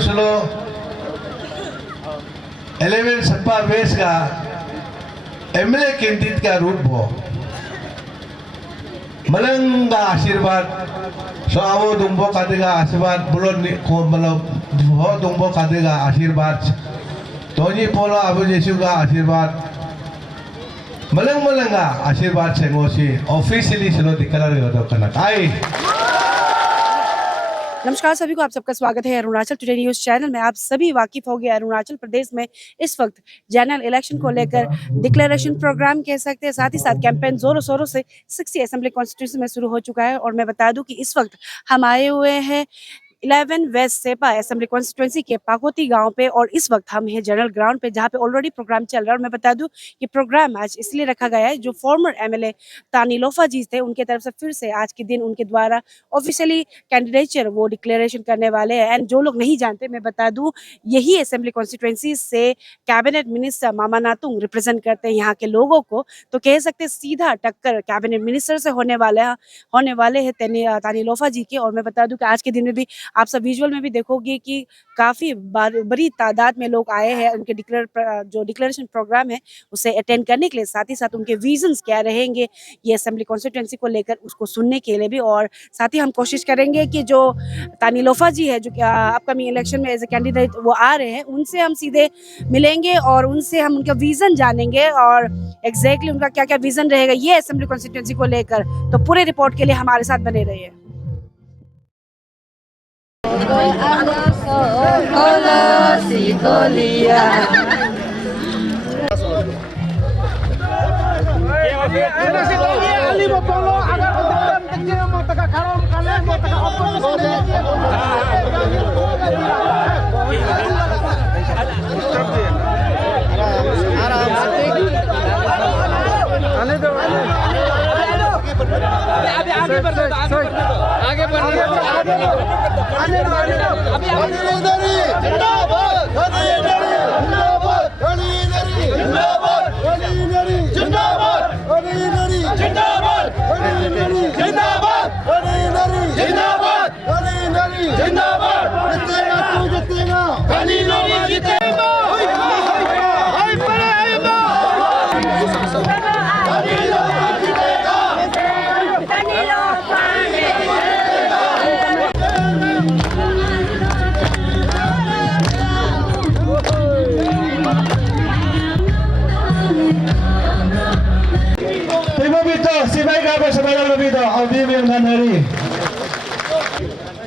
solo 11 Sapa West का MLA candidate का रूप हो मलंगा आशीर्वाद सो आवो दुम्बो कादेगा आशीर्वाद बुलोन को मतलब हो दुम्बो कादेगा आशीर्वाद तोनी पोलो अबु जेसु का आशीर्वाद मलंगा आशीर्वाद से मोसी ऑफिशियली चलो डिक्लेयर कर दो करना आई। नमस्कार सभी को, आप सबका स्वागत है अरुणाचल टुडे न्यूज चैनल में। आप सभी वाकिफ हो गए अरुणाचल प्रदेश में इस वक्त जनरल इलेक्शन को लेकर डिक्लेरेशन प्रोग्राम कह सकते हैं, साथ ही साथ कैंपेन जोरों शोरों से 60 असेंबली कॉन्स्टिट्यूंसी में शुरू हो चुका है। और मैं बता दूं कि इस वक्त हम आए हुए हैं 11 वेस्ट सेपा असेंबली कॉन्स्टिट्यूंसी के पाकोती गांव पे और इस वक्त हम हैं जनरल ग्राउंड पे जहां पे ऑलरेडी प्रोग्राम चल रहा है। और मैं बता दूं कि प्रोग्राम आज इसलिए रखा गया है, जो फॉर्मर एमएलए तानी लोफा जी थे उनके तरफ से फिर से आज के दिन उनके द्वारा ऑफिशियली कैंडिडेचर वो डिक्लेरेशन करने वाले हैं। एंड जो लोग नहीं जानते, मैं बता दूं यही असेंबली कॉन्स्टिट्यूंसी से कैबिनेट मिनिस्टर मामा नातुंग रिप्रेजेंट करते हैं यहाँ के लोगों को। तो कह सकते हैं सीधा टक्कर कैबिनेट मिनिस्टर से होने वाले हैं तानी लोफा जी के। और मैं बता दूं कि आज के दिन में भी आप सब विजुअल में भी देखोगे कि काफ़ी बड़ी तादाद में लोग आए हैं उनके जो डिक्लेरेशन प्रोग्राम है उसे अटेंड करने के लिए, साथ ही साथ उनके विजन्स क्या रहेंगे ये असेंबली कॉन्स्टिट्यूंसी को लेकर उसको सुनने के लिए भी। और साथ ही हम कोशिश करेंगे कि जो तानी लोफा जी है जो अपकमिंग इलेक्शन में एज ए कैंडिडेट वो आ रहे हैं, उनसे हम सीधे मिलेंगे और उनसे हम उनका विजन जानेंगे और एग्जैक्टली उनका क्या क्या विजन रहेगा ये असेंबली कॉन्स्टिट्यूंसी को लेकर। तो पूरे रिपोर्ट के लिए हमारे साथ बने रहिए।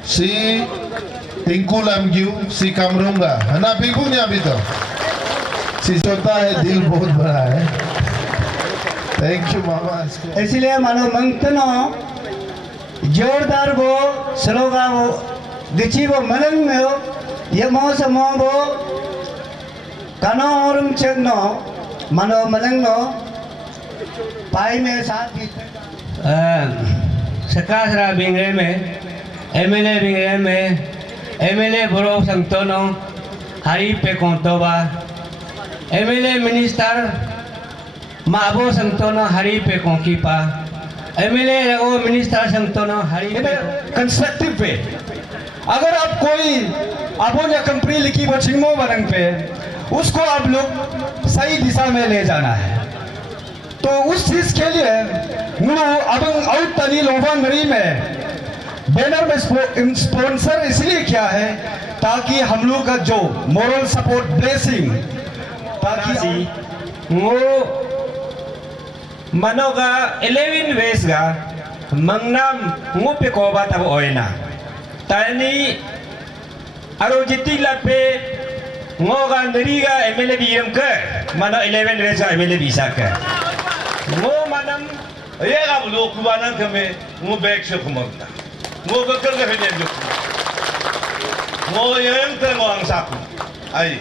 Si Tengku Lamgiu, si Kamrunga, ना पिंकुnya भी तो si छोटा है दिल बहुत बड़ा है। थैंक यू मामा। इसलिए मानो मंगतनो जोरदार वो सलोगा वो दिची वो मलंग में हो ये मौसम वो कनो औरम चंगनो मानो मलंग नो पाई में साथ भी सकासरा बिंगरे में एमएलए बिंगरे में एमएलए बरो संतोनो हरी पे कोंतोबा एमएलए मिनिस्टर माबो संतोनो हरी पे कोंकीपा एमएलए रगो मिनिस्टर संतोनो हरी पे कंस्ट्रक्टिव पे अगर आप कोई आपो या कंपनी लिखी बचिंगो बनंग पे उसको आप लोग सही दिशा में ले जाना है। तो उस चीज के लिए अब आउट तनी लोफान मरी में बैनर में स्पॉन्सर इसलिए किया है ताकि हम लोग का जो मोरल सपोर्ट ब्लेसिंग ताकि वो मनोगा 11 वेस गा मंगनाम ngो पे कोबा तब ओयना तानी अरो जिति लपे ngoga nderiga emele biyam ke mano 11 वेस emele bisa ke ngo manam ये का लोग कुबाना कमे वो बैग से कुमंता वो बकर के फिर जो वो यंग ते वो अंसाकु आई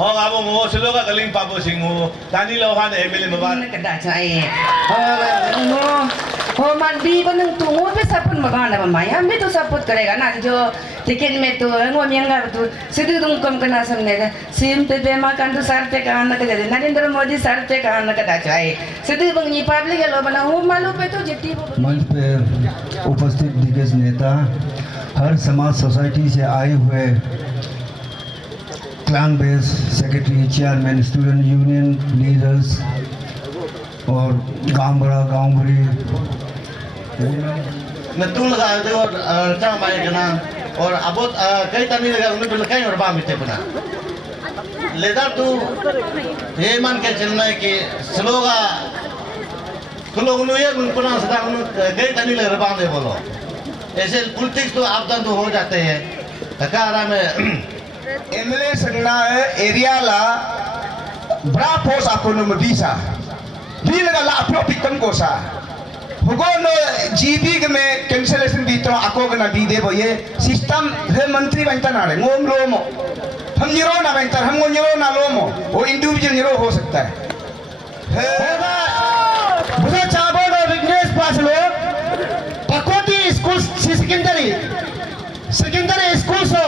और अब वो चलो का कलिंग पापो सिंगो तानी लोहान एमएलए मबार कदा चाहे हो मंडी बनंग तो वो पे सपोर्ट मगाना मम्मा हम भी तो सपोर्ट करेगा ना। जो टिकट में तो वो मियांगा तो सीधे तुम कम करना समझने का सीएम पे बेमा कांड सर पे कहना का दे नरेंद्र मोदी सर पे कहना कदा चाहे सीधे बंगी पब्लिक लो बना हो मालूम पे तो जितनी मंच पे उपस्थित दिग्गज नेता हर समाज सोसाइटी से आए हुए clan base secretary, chairman, student union leaders और गांव बड़ा गांव बड़ी नतुल का जो चांग माय कना और अबोत कई तनी लगा उन्हें बिल कई और बाम इते बना लेदर तू ये मान के चलना है कि स्लोगा स्लो उन्हें ये उनको सदा उन्हें कई तनी लगा बाम दे बोलो ऐसे पॉलिटिक्स तो आपदा तो हो जाते हैं तकारा में एमएलए संगना एरिया ला बड़ा पोस आपको bisa भी लगा ला अपनो पिकम कोसा हुगो नो जीबी में कैंसलेशन भी तो आको गना भी दे ये सिस्टम है मंत्री बनता ना रे मोम लोमो हम निरो ना बनता हम निरो ना लोमो वो इंडिविजुअल निरो हो सकता है बुझा चाबो नो विघ्नेश पास लो पकोटी स्कूल सेकेंडरी स्कूल सो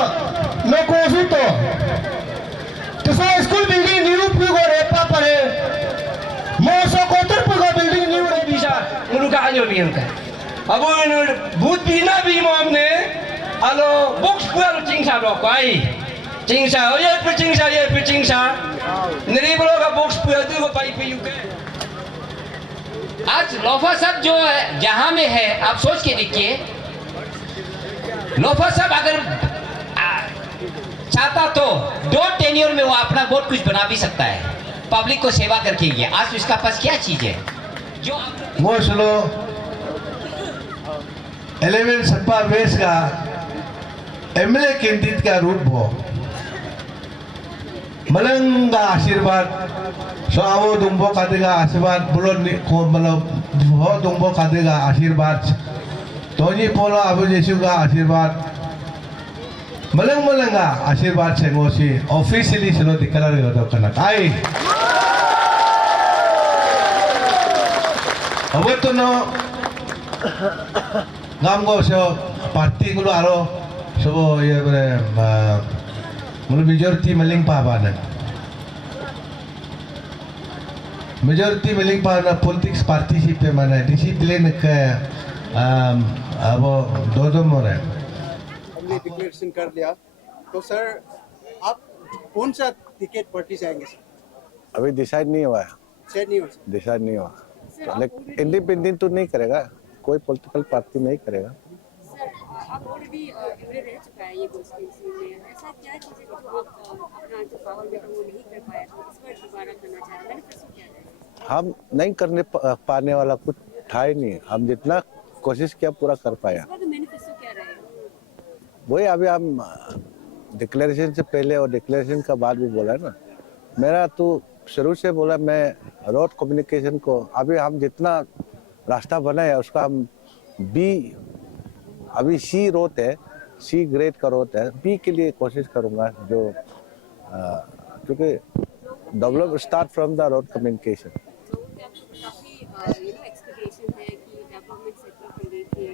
लो कोसु तो सो स्कूल बिल्डिंग निरूप को रे पापरे मोसो कोतर पगो बिल्डिंग न्यू रे बिशा मुरुका आयो बियन का अब भूत बिना भी हमने आलो बॉक्स पर चिंगसा रो कोई चिंगसा ये पे चिंगसा नरी बलो का बॉक्स पर तो पाई पे युके आज लोफा साहब जो है जहां में है आप सोच के देखिए लोफा साहब अगर चाहता तो 2 टेन्योर में वो अपना बहुत कुछ बना भी सकता है पब्लिक को सेवा करके ये आज उसका पास क्या चीज है जो वो सुनो 11 सप्पा वेस का एमएलए कैंडिडेट का रूट वो मलंगा आशीर्वाद सो आवो दुंबो कादेगा आशीर्वाद बुलोन को मतलब हो दुंबो कादेगा आशीर्वाद तोनी पोलो अबु जेसु का आशीर्वाद मलंगा आशीर्वाद से मोसी ऑफिशियली सुनो डिक्लेयर कर दो कना आई अब तो नो गाम को सो पार्टी गुलो आरो सब ये बरे मुल मेजॉरिटी मलिंग पाबान मेजॉरिटी मलिंग पाना पॉलिटिक्स पार्टिसिपेट पे माने डिसिप्लिन के अब दो मोरे हमने डिक्लेरेशन कर लिया तो सर आप कौन सा टिकट पार्टी से आएंगे सर? अभी डिसाइड नहीं हुआ है शायद नहीं हो सर। डिसाइड नहीं हुआ तो लेकिन इंडिपेंडेंट तो नहीं करेगा कोई पॉलिटिकल पार्टी नहीं करेगा आप ऑलरेडी एमएलए रह चुका है ये कॉन्स्टिट्यूंसी में ऐसा क्या चीज़ है जो आप अपना जो पावर में वो नहीं कर पाया तो इस बार दोबारा करना चाह रहे हैं मैनिफेस्टो क्या है हम नहीं करने पाने वाला कुछ था ही नहीं हम जितना कोशिश किया पूरा कर पाया मैनिफेस्टो क्या रहेगा वही अभी हम डिक्लेरेशन से पहले और डिक्लेरेशन का बाद भी बोला है ना मेरा तो शुरू से बोला मैं रोड कम्युनिकेशन को अभी हम जितना रास्ता बनाया उसका हम बी अभी सी रोड है सी ग्रेड का रोड है बी के लिए कोशिश करूंगा जो क्योंकि develop start from the road communication तो काफ़ी एक्सपेक्टेशन है कि डेवलपमेंट सेक्टर को लेके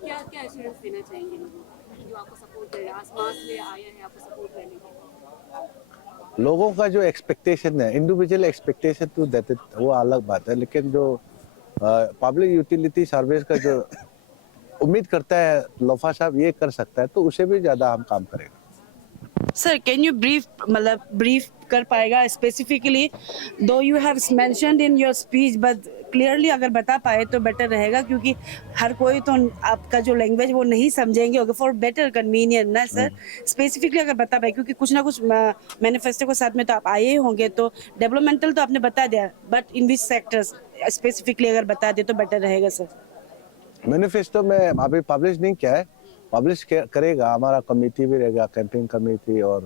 तो क्या एश्योरेंस देना चाहेंगे लोगों को जो आपको सपोर्ट करेगा आसपास से आया है आपको सपोर्ट करने के लोगों का जो एक्सपेक्टेशन है इंडिविजुअल एक्सपेक्टेशन तो देते वो अलग बात है लेकिन जो पब्लिक यूटिलिटी सर्विस का जो उम्मीद करता है लोफा साहब ये कर सकता है तो उसे भी ज़्यादा हम काम करेंगे सर कैन यू ब्रीफ कर पाएगा स्पेसिफिकली दो you have mentioned in your speech but clearly अगर बता पाए तो बेटर रहेगा क्योंकि हर कोई तो आपका जो लैंग्वेज वो नहीं समझेंगे होगा फॉर बेटर कन्वीनियंट ना सर स्पेसिफिकली अगर बता पाए क्योंकि कुछ ना कुछ मैनिफेस्टो के साथ में तो आप आए होंगे तो डेवलपमेंटल तो आपने बता दिया but in which sectors specifically अगर बता दे तो बेटर रहेगा सर मैनिफेस्टो में अभी पब्लिश नहीं किया है पब्लिश करेगा हमारा कमेटी भी रहेगा कैंपेन कमेटी और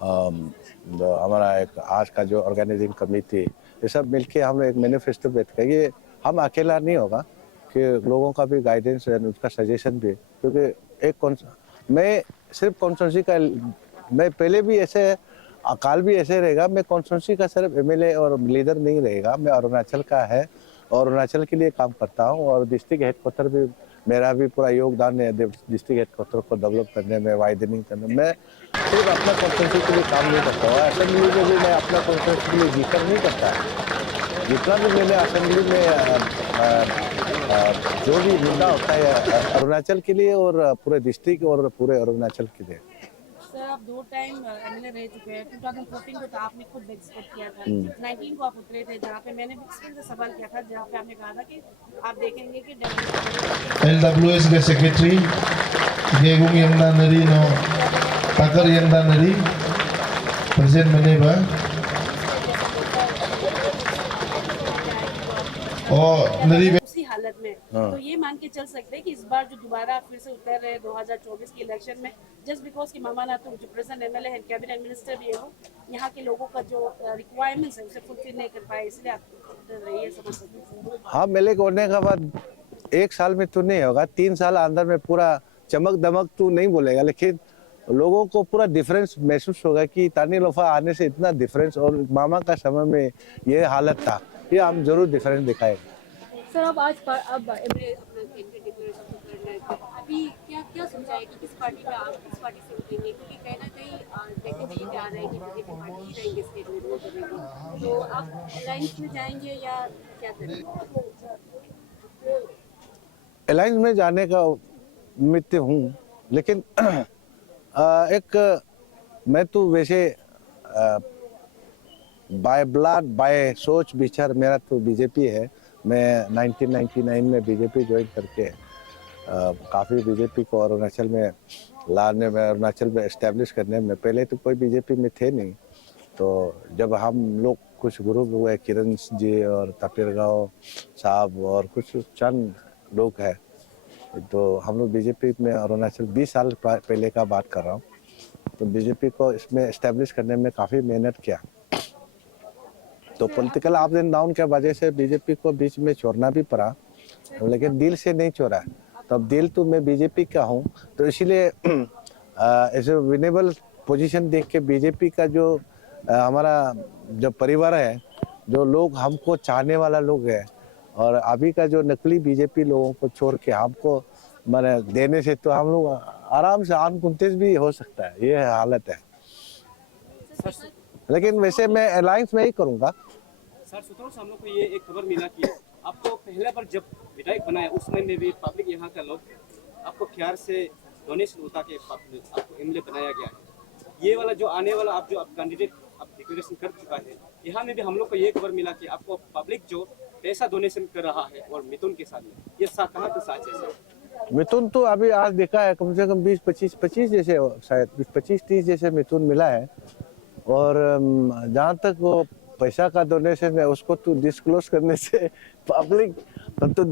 हमारा एक आज का जो ऑर्गेनाइजिंग कमेटी ये सब मिलके हम एक मैनिफेस्टो बैठ कर ये हम अकेला नहीं होगा कि लोगों का भी गाइडेंस है उसका सजेशन भी क्योंकि एक मैं सिर्फ कॉन्स्टिट्यूंसी का मैं पहले भी ऐसे अकाल भी ऐसे रहेगा मैं कॉन्स्टिट्यूंसी का सिर्फ एमएलए और लीडर नहीं रहेगा मैं अरुणाचल का है और अरुणाचल के लिए काम करता हूँ और डिस्ट्रिक्ट हेडक्वार्टर भी मेरा भी पूरा योगदान है डिस्ट्रिक्ट हेडक्वार्टर को डेवलप करने में वाइडनिंग करने में मैं सिर्फ अपना कॉन्स्टिट्यूंसी के लिए काम नहीं करता हूँ असेंबली में भी मैं अपना कॉन्स्टिट्यूंसी के लिए जिक्र नहीं करता जितना भी मैंने असेंबली में जो भी मुद्दा होता है अरुणाचल के लिए और पूरे डिस्ट्रिक्ट और पूरे अरुणाचल के लिए सर आप 2 टाइम एमएलए रह चुके हैं। 2014 को तो आपने खुद एक्सपेक्ट किया था, 19 को आप उतरे थे, जहाँ पे मैंने भी इससे सवाल किया था, जहाँ पे आपने कहा था कि आप देखेंगे कि LWS के secretary Gegung yang nari no pakar yang nari present mana ba और नरी उसी हालत में, तो ये मान के चल सकते हैं कि इस बार जो दोबारा फिर से उतर रहे 2024 के इलेक्शन में, जस्ट बिकॉज कि मामा नातू जो प्रेजेंट एमएलए है, कैबिनेट मिनिस्टर भी है, वो यहाँ के लोगों का जो रिक्वायरमेंट्स है उसे फुलफिल नहीं कर पाए, इसलिए आप ये समझ सकते हैं। हाँ, मेले होने के बाद 1 साल में तो नहीं होगा, 3 साल अंदर में पूरा चमक दमक तो नहीं बोलेगा, लेकिन लोगों को पूरा डिफरेंस महसूस होगा कि तानी लोफा आने से इतना डिफरेंस, और मामा का समय में ये हालत था, ये हम जरूर डिफरेंस दिखाएंगे। सर अब एमएलए अपना कैंडिडेट डिक्लेरेशन तो करना है, तो अभी क्या सोचा है कि किस पार्टी में आप किस पार्टी से उठेंगे, क्योंकि कहीं ना कहीं देखने में ये जा रहा है कि बीजेपी पार्टी ही रहेंगे स्टेट में रूल करेंगे, तो आप अलायंस में जाएंगे या क्या करेंगे? अलायंस में जाने का उम्मीद हूँ, लेकिन एक मैं तो वैसे बाय ब्लड बाय सोच विचार मेरा तो बीजेपी है। मैं 1999 में बीजेपी ज्वाइन करके काफ़ी बीजेपी को अरुणाचल में लाने में, अरुणाचल में एस्टेब्लिश करने में, पहले तो कोई बीजेपी में थे नहीं, तो जब हम लोग कुछ ग्रुप हुए, किरण जी और तपेरगांव साहब और कुछ चंद लोग हैं, तो हम लोग बीजेपी में अरुणाचल 20 साल पहले का बात कर रहा हूँ, तो बीजेपी को इसमें एस्टेब्लिश करने में काफ़ी मेहनत किया। तो पॉलिटिकल अप एंड डाउन के वजह से बीजेपी को बीच में छोड़ना भी पड़ा, लेकिन दिल से नहीं छोड़ा। तो अब दिल तो मैं बीजेपी का हूँ, तो इसीलिए ऐसे विनेबल पोजीशन देख के बीजेपी का जो हमारा जो परिवार है, जो लोग हमको चाहने वाला लोग है, और अभी का जो नकली बीजेपी लोगों को छोड़ के हमको मैंने देने से तो हम लोग आराम से अनकुंतेज भी हो सकता है, ये हालत है। लेकिन वैसे मैं अलायंस में ही करूँगा। सर सूत्रों से हम लोग को ये एक खबर मिला कि आपको पहले बार जब विधायक बनाया उस समय में भी पब्लिक यहाँ का लोग आपको प्यार से डोनेशन उठा के आपको एमएलए बनाया गया है। ये वाला जो आने वाला आप जो कैंडिडेट आप डिक्लेरेशन कर चुका है, यहाँ में भी हम लोग को ये खबर मिला कि आपको पब्लिक जो पैसा डोनेशन कर रहा है और मिथुन के साथ में, ये कहाँ तो सच है सर? मिथुन तो अभी आज देखा है कम से कम 20-25 जैसे, शायद 25-30 जैसे मिथुन मिला है, और जहाँ तक वो पैसा का डोनेशन है उसको तो डिस्क्लोज करने से पब्लिक तो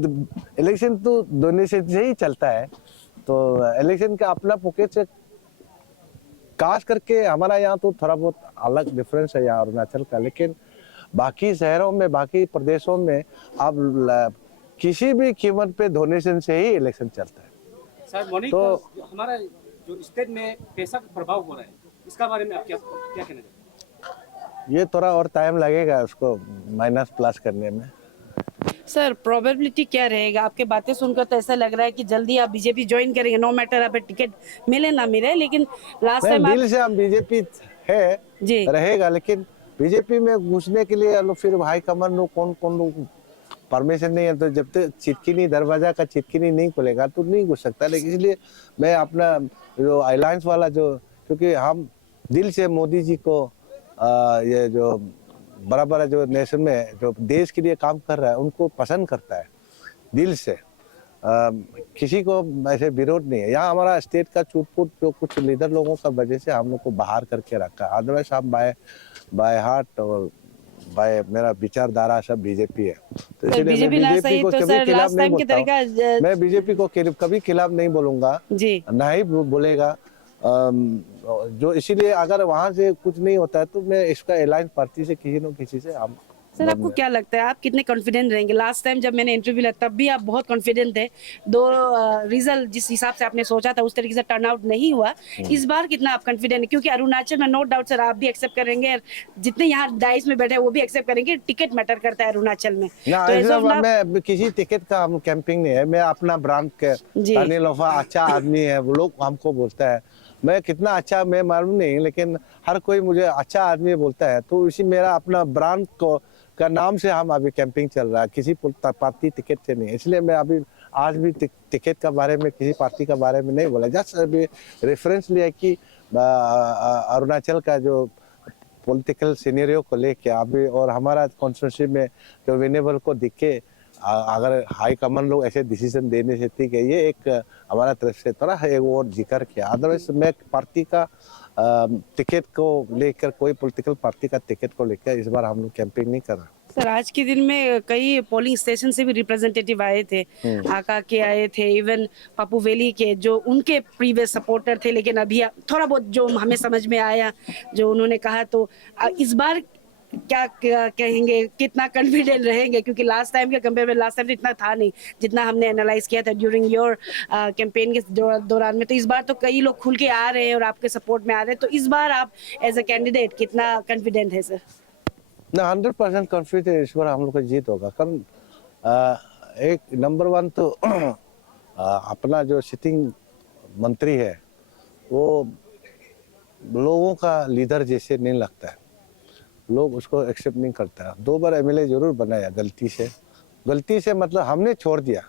इलेक्शन तो डोनेशन से ही चलता है, तो इलेक्शन का अपना पॉकेट से काश करके हमारा यहाँ तो थोड़ा बहुत अलग डिफरेंस है यहाँ अरुणाचल का, लेकिन बाकी शहरों में, बाकी प्रदेशों में अब किसी भी कीमत पे डोनेशन से ही इलेक्शन चलता है। सर तो हमारा जो स्टेट में पैसा का प्रभाव हो रहा है, इसका बारे में आप क्या कहना चाहते हैं? ये थोड़ा और टाइम लगेगा उसको माइनस प्लस करने में। सर प्रोबेबिलिटी क्या रहेगा? आपके बातें सुनकर तो ऐसा लग रहा है कि जल्दी आप बीजेपी ज्वाइन करेंगे, नो मैटर आप टिकट मिले ना मिले, लेकिन लास्ट टाइम दिल से हम बीजेपी है जी रहेगा, लेकिन बीजेपी में घुसने के लिए फिर भाई कमर नो कौन लोग परमिशन नहीं है, तो जब तक चिटकिनी दरवाजा का चिटकिनी नहीं खुलेगा तो नहीं घुस सकता। लेकिन इसलिए मैं अपना जो अलायंस वाला जो, क्योंकि हम दिल से मोदी जी को ये जो बड़ा जो नेशन में जो देश के लिए काम कर रहा है उनको पसंद करता है दिल से, किसी को ऐसे विरोध नहीं है। यहाँ हमारा स्टेट का छूटफूट जो कुछ लीडर लोगों का वजह से हम लोग को बाहर करके रखा, अदरवाइज हम बाय हार्ट और बाय मेरा विचारधारा सब बीजेपी है, तो इसलिए मैं बीजेपी को कभी खिलाफ नहीं बोलता। मैं बीजेपी को कभी खिलाफ नहीं बोलूंगा, ना ही बोलेगा, जो इसीलिए अगर वहां से कुछ नहीं होता है तो मैं इसका अलायंस पार्टी से किसी न किसी से हम। सर आपको क्या लगता है आप कितने कॉन्फिडेंट रहेंगे? लास्ट टाइम जब मैंने इंटरव्यू लिया तब भी आप बहुत कॉन्फिडेंट थे, दो रिजल्ट जिस हिसाब से आपने सोचा था उस तरीके से टर्न आउट नहीं हुआ। इस बार कितना आप कॉन्फिडेंट है? क्योंकि अरुणाचल में नो डाउट सर आप भी एक्सेप्ट करेंगे, जितने यहाँ डाइस में बैठे वो भी एक्सेप्ट करेंगे, टिकट मैटर करता है अरुणाचल में। तो मैं किसी टिकट का हम कैंपिंग नहीं है, मैं अपना ब्रांड के तानी लोफा अच्छा आदमी है, वो लोग हमको बोलता है, मैं कितना अच्छा मैं मालूम नहीं, लेकिन हर कोई मुझे अच्छा आदमी बोलता है, तो इसी मेरा अपना ब्रांड को का नाम से हम अभी कैंपिंग चल रहा है, किसी पार्टी टिकट से नहीं। इसलिए मैं अभी आज भी टिकट का बारे में किसी पार्टी का बारे में नहीं बोला, जस्ट अभी रेफरेंस लिया कि अरुणाचल का जो पॉलिटिकल सिनेरियो को लेके अभी और हमारा कॉन्स्टिट्यूंसी में जो विनेबल को दिखे, अगर हाई कमान लोग ऐसे डिसीजन देने से ठीक है, ये एक हमारा तरफ से थोड़ा है वो जिक्र किया। अदरवाइज मैं पार्टी का टिकट को लेकर, कोई पॉलिटिकल पार्टी का टिकट को लेकर इस बार हम लोग कैंपेन नहीं कर रहे। सर आज के दिन में कई पोलिंग स्टेशन से भी रिप्रेजेंटेटिव आए थे, आका के आए थे, इवन पप्पू वैली के जो उनके प्रीवियस सपोर्टर थे, लेकिन अभी थोड़ा बहुत जो हमें समझ में आया जो उन्होंने कहा, तो इस बार क्या कहेंगे, कितना कॉन्फिडेंट रहेंगे? क्योंकि लास्ट टाइम के कंपेयर में लास्ट टाइम तो इतना था नहीं जितना हमने एनालाइज किया था ड्यूरिंग योर कैंपेन के दौरान में। तो इस बार तो कई लोग खुल के आ रहे हैं और आपके सपोर्ट में आ रहे हैं, तो इस बार आप एज अ कैंडिडेट कितना कॉन्फिडेंट है सर? ना 100% कॉन्फिडेंट इस बार हम लोग का जीत होगा। कारण एक नंबर 1 तो अपना जो सिटिंग मंत्री है वो लोगों का लीडर जैसे नहीं लगता है, लोग उसको एक्सेप्ट नहीं करता। 2 बार एमएलए जरूर बनाया गलती से मतलब हमने छोड़ दिया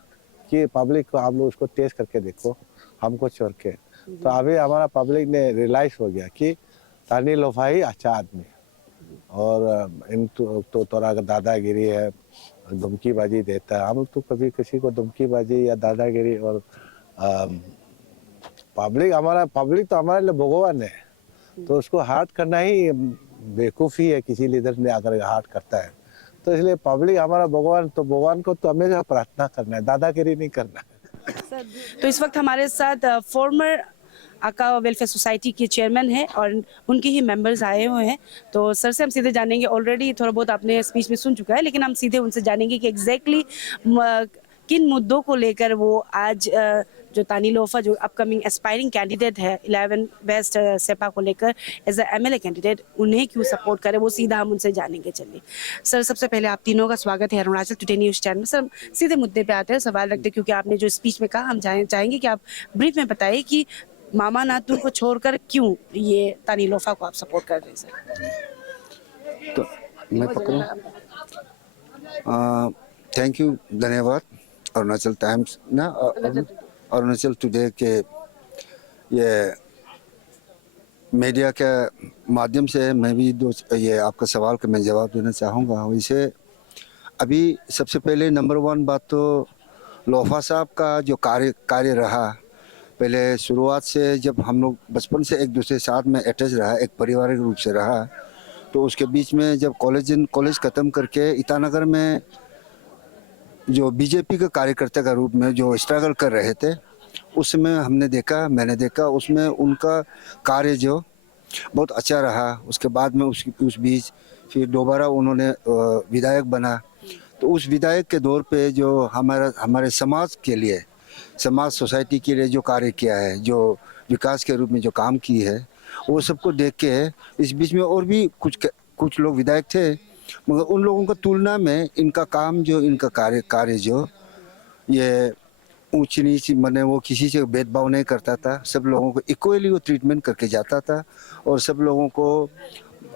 कि पब्लिक को आप लोग उसको टेस्ट करके देखो, हमको छोड़ के। तो अभी हमारा पब्लिक ने रियलाइज हो गया कि तानी लोफा ही अच्छा आदमी, और इन तो थोड़ा दादागिरी है, धमकीबाजी देता है। हम तो कभी किसी को धमकीबाजी या दादागिरी और पब्लिक तो हमारे लिए भगवान है, तो उसको हार्ट करना ही बेवकूफ़ी है किसी लीडर ने अगर हार्ट करता है। तो इसलिए पब्लिक हमारा भगवान, तो भगवान को तो हमेशा प्रार्थना करना है, दादागिरी नहीं करना है। तो इस वक्त हमारे साथ फॉर्मर आका वेलफेयर सोसाइटी के चेयरमैन है और उनके ही मेंबर्स आए हुए हैं। तो सर से हम सीधे जानेंगे, ऑलरेडी थोड़ा बहुत आपने स्पीच में सुन चुका है, लेकिन हम सीधे उनसे जानेंगे कि एग्जैक्टली किन मुद्दों को लेकर वो आज जो तानी लोफा जो अपकमिंग एस्पायरिंग कैंडिडेट है 11 वेस्ट सेपा को लेकर एज अ एमएलए कैंडिडेट, उन्हें क्यों सपोर्ट करे, वो सीधा हम उनसे जानेंगे। चलिए सर, सबसे पहले आप तीनों का स्वागत है अरुणाचल टुडे न्यूज़ चैनल में। सर सीधे मुद्दे पे आते हैं, सवाल रखते हैं, क्योंकि आपने जो स्पीच में कहा, हम चाहेंगे कि आप ब्रीफ में बताइए कि मामा नातू को छोड़कर क्यों ये तानी लोफा को आप सपोर्ट कर रहे हैं सर? तो मैं पकड़ूं? थैंक यू, धन्यवाद अरुणाचल टाइम्स ना, अरुणाचल टुडे के ये मीडिया के माध्यम से मैं भी ये आपका सवाल का मैं जवाब देना चाहूँगा। वैसे अभी सबसे पहले नंबर 1 बात तो लोफा साहब का जो कार्य रहा, पहले शुरुआत से जब हम लोग बचपन से एक दूसरे साथ में अटैच रहा, एक पारिवारिक रूप से रहा, तो उसके बीच में जब कॉलेज ख़त्म करके ईटानगर में जो बीजेपी के कार्यकर्ता का रूप में जो स्ट्रगल कर रहे थे, उसमें मैंने देखा उसमें उनका कार्य जो बहुत अच्छा रहा। उसके बाद में उस बीच फिर दोबारा उन्होंने विधायक बना, तो उस विधायक के दौर पे जो हमारे समाज के लिए, समाज सोसाइटी के लिए जो कार्य किया है, जो विकास के रूप में जो काम की है, वो सबको देख के इस बीच में और भी कुछ लोग विधायक थे, मगर उन लोगों का तुलना में इनका काम जो इनका कार्य जो ये ऊंच नीच मने वो किसी से भेदभाव नहीं करता था, सब लोगों को इक्वली वो ट्रीटमेंट करके जाता था, और सब लोगों को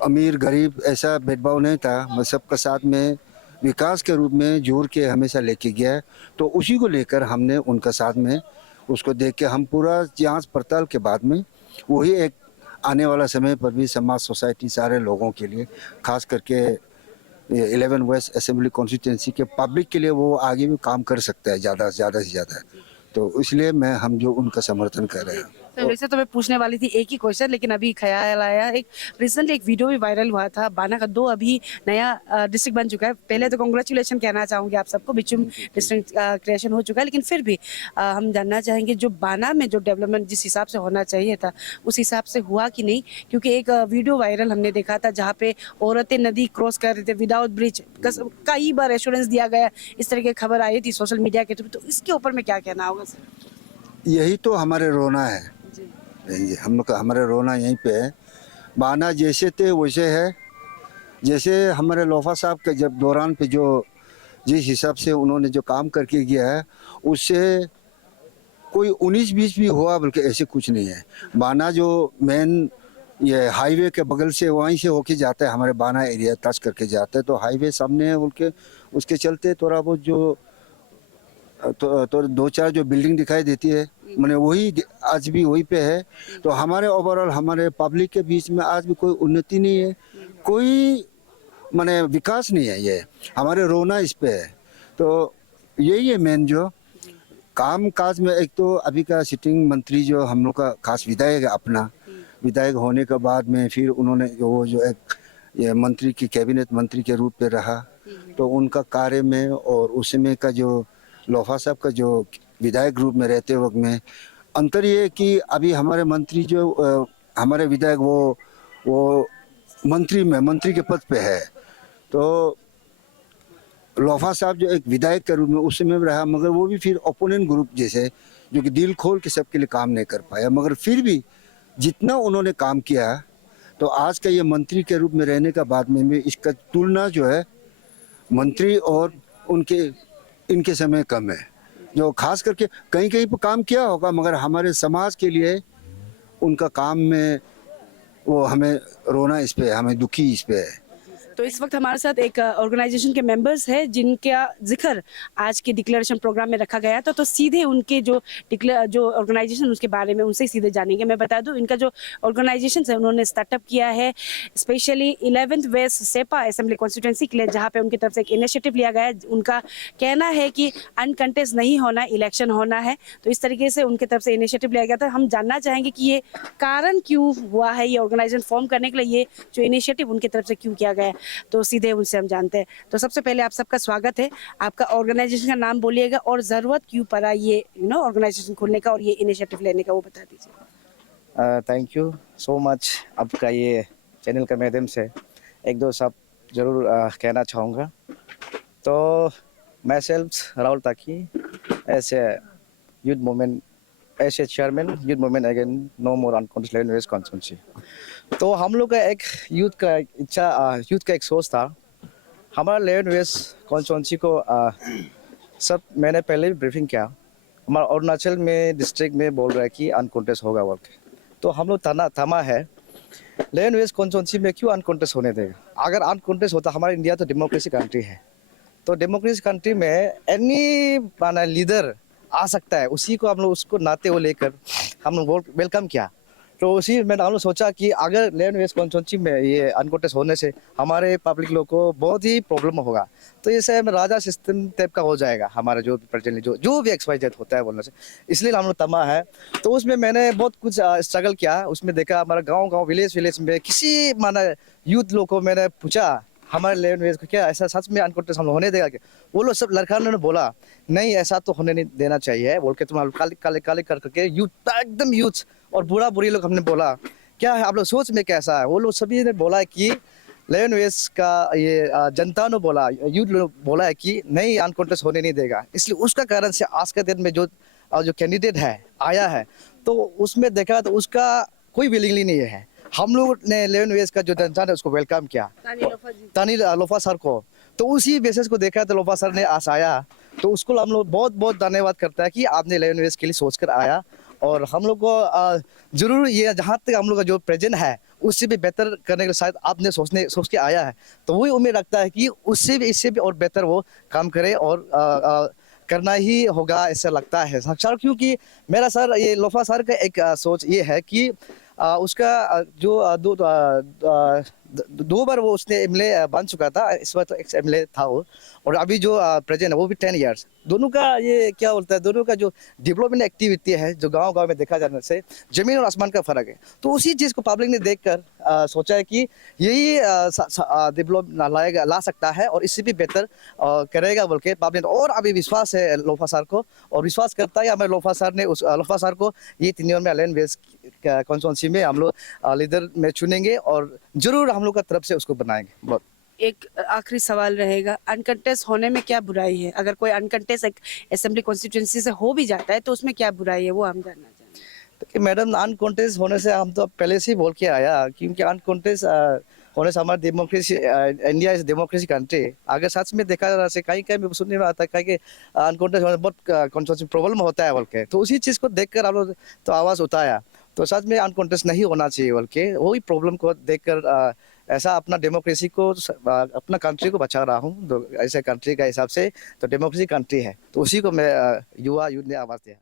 अमीर गरीब ऐसा भेदभाव नहीं था, मगर सबका साथ में विकास के रूप में जोड़ के हमेशा लेके गया है। तो उसी को लेकर हमने उनका साथ में उसको देख के हम पूरा जांच पड़ताल के बाद में वही एक आने वाला समय पर भी समाज सोसाइटी सारे लोगों के लिए, खास करके 11 वेस्ट असेंबली कॉन्स्टिट्यूंसी के पब्लिक के लिए वो आगे भी काम कर सकता है ज़्यादा से ज़्यादा। तो इसलिए हम जो उनका समर्थन कर रहे हैं। तो वैसे तो मैं पूछने वाली थी एक ही क्वेश्चन, लेकिन अभी ख्याल आया, एक रिसेंटली एक वीडियो भी वायरल हुआ था बाना का, 2 अभी नया डिस्ट्रिक्ट बन चुका है। पहले तो कांग्रेचुलेशन कहना चाहूँगी आप सबको, बिचुम डिस्ट्रिक्ट क्रिएशन हो चुका है, लेकिन फिर भी हम जानना चाहेंगे जो बाना में जो डेवलपमेंट जिस हिसाब से होना चाहिए था उस हिसाब से हुआ कि नहीं? क्योंकि एक वीडियो वायरल हमने देखा था जहाँ पे औरतें नदी क्रॉस कर रहे थे विदाउट ब्रिज, कई बार एश्योरेंस दिया गया, इस तरह की खबर आई थी सोशल मीडिया के थ्रू। तो इसके ऊपर में क्या कहना होगा सर? यही तो हमारे रोना है, हम लोग का हमारे रोना यहीं पे है। बाना जैसे थे वैसे है, जैसे हमारे लोफा साहब के जब दौरान पे जो जिस हिसाब से उन्होंने जो काम करके गया है, उससे कोई 19-20 भी हुआ बल्कि ऐसे कुछ नहीं है। बाना जो मेन ये हाईवे के बगल से वहीं से होके जाता है, हमारे बाना एरिया टच करके जाता है, तो हाईवे सामने है बोल के उसके चलते थोड़ा बहुत जो तो 2-4 जो बिल्डिंग दिखाई देती है मैंने वही आज भी वही पे है। तो हमारे ओवरऑल हमारे पब्लिक के बीच में आज भी कोई उन्नति नहीं है, कोई माने विकास नहीं है। ये हमारे रोना इस पे है। तो यही है मेन जो काम काज में। एक तो अभी का सिटिंग मंत्री जो हम लोग का खास विधायक है, अपना विधायक होने के बाद में फिर उन्होंने वो जो एक ये मंत्री की कैबिनेट मंत्री के रूप में रहा, तो उनका कार्य में और उसमें का जो लोफा साहब का जो विधायक रूप में रहते वक्त में अंतर ये कि अभी हमारे मंत्री जो हमारे विधायक वो मंत्री के पद पे है। तो लोफा साहब जो एक विधायक के रूप में उस समय रहा, मगर वो भी फिर ओपोनेंट ग्रुप जैसे जो कि दिल खोल के सबके लिए काम नहीं कर पाया। मगर फिर भी जितना उन्होंने काम किया, तो आज का ये मंत्री के रूप में रहने का बाद में इसका तुलना जो है मंत्री और इनके समय कम है। जो खास करके कहीं कहीं पर काम किया होगा, मगर हमारे समाज के लिए उनका काम में वो हमें रोना इस पे, हमें दुखी इस पे है। तो इस वक्त हमारे साथ एक ऑर्गेनाइजेशन के मेंबर्स हैं जिनका जिक्र आज के डिक्लेरेशन प्रोग्राम में रखा गया था। तो सीधे उनके जो ऑर्गेनाइजेशन उसके बारे में उनसे सीधे जानेंगे। मैं बता दूं, इनका जो ऑर्गेनाइजेशन है उन्होंने स्टार्टअप किया है specially 11th west Seppa assembly constituency के लिए, जहाँ पे उनकी तरफ से एक इनिशिएटिव लिया गया है। उनका कहना है कि अनकंटेस्ट नहीं होना, इलेक्शन होना है। तो इस तरीके से उनकी तरफ से इनिशिएटिव लिया गया था। हम जानना चाहेंगे कि ये कारण क्यों हुआ है, ये ऑर्गेनाइजेशन फॉर्म करने के लिए ये जो इनिशिएटिव उनकी तरफ से क्यों किया गया है। तो सीधे उनसे हम जानते हैं। तो सबसे पहले आप सबका स्वागत है। आपका ऑर्गेनाइजेशन का नाम बोलिएगा और ज़रूरत क्यों पड़ा ये ऑर्गेनाइजेशन खोलने का और ये इनिशिएटिव लेने का, वो बता दीजिए। Thank you so much. आपका ये चैनल के माध्यम से एक दो सब ज़रूर कहना चाहूँगा। तो मैं सेल्फ राहुल ताकी ऐसे youth movement as a chairman youth movement again no more unconscious land west constituency. तो हम लोग का एक यूथ का इच्छा, यूथ का एक सोच था। हमारा लैंड वेस्ट कॉन्स्टिट्यूंसी को सब मैंने पहले भी ब्रीफिंग किया। हमारा अरुणाचल में डिस्ट्रिक्ट में बोल रहा है कि अनकॉन्टेस्ट होगा वर्क। तो हम लोग थमा है लैंड वेस्ट कॉन्स्टिट्यूंसी में क्यों अनकॉन्टेस्ट होने देगा। अगर अनकॉन्टेस्ट होता, हमारा इंडिया तो डेमोक्रेसी कंट्री है, तो डेमोक्रेसी कंट्री में एनी लीडर आ सकता है। उसी को हम लोग उसको नाते हुए लेकर हम लोग वेलकम किया। तो उसी में हम लोग सोचा कि अगर लैंड वेस्ट कॉन्स्टिट्यूंसी में ये अनकॉन्टेस्ट होने से हमारे पब्लिक लोग को बहुत ही प्रॉब्लम होगा। तो ये सब राजा सिस्टम टाइप का हो जाएगा हमारा जो प्रेजेंटली जो भी XYZ होता है बोलने से। इसलिए हम लोग तमा है। तो उसमें मैंने बहुत कुछ स्ट्रगल किया। उसमें देखा हमारा गाँव विलेज में किसी यूथ लोग को मैंने पूछा हमारे लैंड वेस्ट को क्या ऐसा सच में अनकॉन्टेस्ट हम लोग होने देगा क्या। वो लोग सब लड़का ने बोला नहीं ऐसा तो होने नहीं देना चाहिए बोल के, तुम काले करके यूथ एकदम यूथ और बुरी लोग हमने बोला क्या है आप लोग सोच में कैसा है। वो लोग सभी ने बोला कि लैंड वेस्ट का ये जनता ने बोला, यूथ लोग बोला है कि नहीं अनकॉन्टेस्ट होने नहीं देगा। इसलिए उसका कारण से आज के दिन में जो कैंडिडेट है आया है, तो उसमें देखा तो उसका कोई विलिंगली नहीं है। हम लोग ने लैंड वेस्ट का जो जनता ने उसको वेलकम किया, तानी लोफा सर को। तो उसी बेसिस को देखा तो लोफा सर ने आया। तो उसको हम लोग बहुत बहुत धन्यवाद करता है कि आपने लैंड वेस्ट के लिए सोचकर आया। और हम लोग को जरूर ये जहाँ तक हम लोग का जो प्रेजेंट है उससे भी बेहतर करने के शायद आपने सोच के आया है। तो वही उम्मीद रखता है कि उससे भी इससे भी और बेहतर वो काम करे और करना ही होगा ऐसा लगता है सर। क्योंकि मेरा सर ये लोफा सर का एक सोच ये है कि उसका जो दो बार वो उसने एमएलए बन चुका था, इस बार तो एक्स एमएलए था वो। और अभी जो प्रेजेंट है वो भी 10 इयर्स। दोनों का ये क्या बोलता है, दोनों का जो डेवलपमेंट एक्टिविटी है जो गांव में देखा जाने से जमीन और आसमान का फर्क है। तो उसी चीज़ को पब्लिक ने देखकर सोचा है कि यही डेवलप ला सकता है और इससे भी बेहतर करेगा बोल के पब्लिक और अभी विश्वास है लोफा सर को। और विश्वास करता है हमारे लोफा सर ने लोफा सर को ये 3 ईयर में लैंड वेस्ट कॉन्स्टिट्यूंसी में हम लोग लीडर में चुनेंगे और जरूर हम लोग का तरफ से उसको बनाएंगे। बहुत एक आखिरी सवाल रहेगा, अनकंटेस्ट होने में क्या बुराई है? अगर कोई अनकंटेस्ट एक असेंबली कॉन्स्टिट्यूंसी से हो भी जाता है तो उसमें क्या बुराई है, वो हम जानना चाहेंगे। तो मैडम अनकंटेस्ट होने से हम तो पहले से ही बोल के आया, क्योंकि अनकंटेस्ट होने से हमारा democracy, India is democracy country. अगर सच में देखा जा से कहीं कहीं सुनने में आता है कि अनकंटेस्ट होने बहुत कॉन्स्टिट्यूंसी प्रॉब्लम होता है बोल के। तो उसी चीज़ को देखकर हम लोग तो आवाज़ उठाया। तो सच में अनकंटेस्ट नहीं होना चाहिए बोल के वही प्रॉब्लम को देखकर ऐसा अपना डेमोक्रेसी को अपना कंट्री को बचा रहा हूँ। तो ऐसे कंट्री का हिसाब से तो डेमोक्रेसी कंट्री है, तो उसी को मैं युवा यूथ ने आवाज़ दिया।